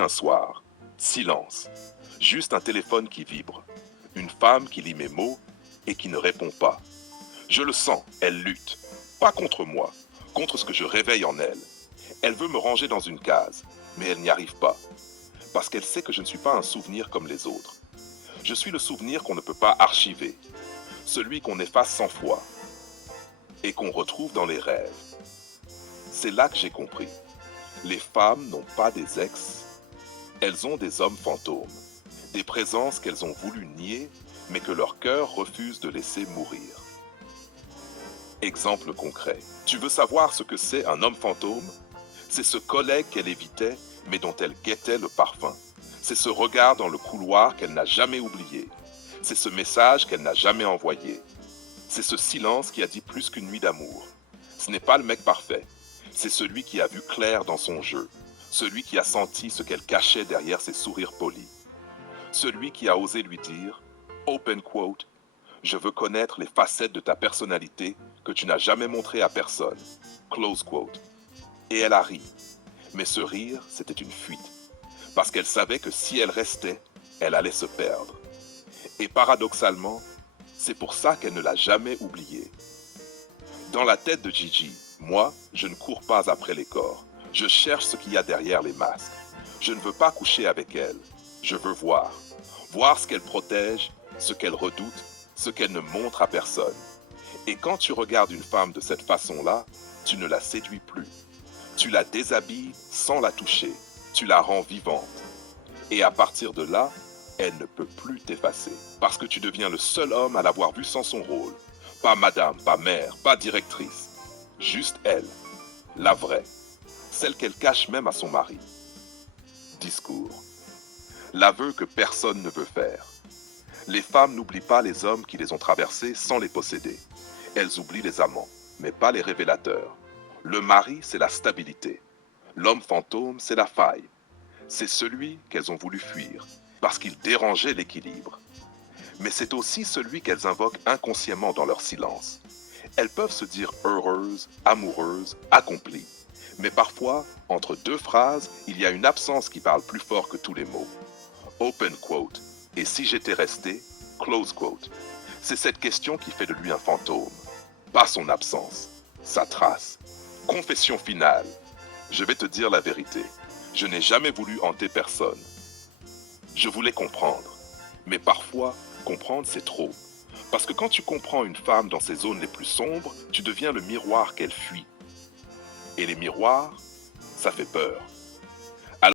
un soir. Silence. Juste un téléphone qui vibre. Une femme qui lit mes mots et qui ne répond pas. Je le sens, elle lutte. Pas contre moi, contre ce que je réveille en elle. Elle veut me ranger dans une case, mais elle n'y arrive pas. Parce qu'elle sait que je ne suis pas un souvenir comme les autres. Je suis le souvenir qu'on ne peut pas archiver. Celui qu'on efface 100 fois. Et qu'on retrouve dans les rêves. C'est là que j'ai compris. Les femmes n'ont pas des ex, elles ont des hommes fantômes, des présences qu'elles ont voulu nier, mais que leur cœur refuse de laisser mourir. Exemple concret. Tu veux savoir ce que c'est un homme fantôme? C'est ce collègue qu'elle évitait, mais dont elle guettait le parfum. C'est ce regard dans le couloir qu'elle n'a jamais oublié. C'est ce message qu'elle n'a jamais envoyé. C'est ce silence qui a dit plus qu'une nuit d'amour. Ce n'est pas le mec parfait. C'est celui qui a vu clair dans son jeu, celui qui a senti ce qu'elle cachait derrière ses sourires polis, celui qui a osé lui dire, open quote, je veux connaître les facettes de ta personnalité que tu n'as jamais montrées à personne, close quote. Et elle a ri, mais ce rire, c'était une fuite, parce qu'elle savait que si elle restait, elle allait se perdre. Et paradoxalement, c'est pour ça qu'elle ne l'a jamais oublié. Dans la tête de Gigi, moi, je ne cours pas après les corps. Je cherche ce qu'il y a derrière les masques. Je ne veux pas coucher avec elle. Je veux voir. Voir ce qu'elle protège, ce qu'elle redoute, ce qu'elle ne montre à personne. Et quand tu regardes une femme de cette façon-là, tu ne la séduis plus. Tu la déshabilles sans la toucher. Tu la rends vivante. Et à partir de là, elle ne peut plus t'effacer. Parce que tu deviens le seul homme à l'avoir vue sans son rôle. Pas madame, pas mère, pas directrice. Juste elle, la vraie, celle qu'elle cache même à son mari. Discours. L'aveu que personne ne veut faire. Les femmes n'oublient pas les hommes qui les ont traversés sans les posséder. Elles oublient les amants, mais pas les révélateurs. Le mari, c'est la stabilité. L'homme fantôme, c'est la faille. C'est celui qu'elles ont voulu fuir, parce qu'il dérangeait l'équilibre. Mais c'est aussi celui qu'elles invoquent inconsciemment dans leur silence. Elles peuvent se dire heureuses, amoureuses, accomplies. Mais parfois, entre deux phrases, il y a une absence qui parle plus fort que tous les mots. Open quote. Et si j'étais resté? Close quote. C'est cette question qui fait de lui un fantôme. Pas son absence, sa trace. Confession finale. Je vais te dire la vérité. Je n'ai jamais voulu hanter personne. Je voulais comprendre. Mais parfois, comprendre, c'est trop. Parce que quand tu comprends une femme dans ses zones les plus sombres, tu deviens le miroir qu'elle fuit. Et les miroirs, ça fait peur.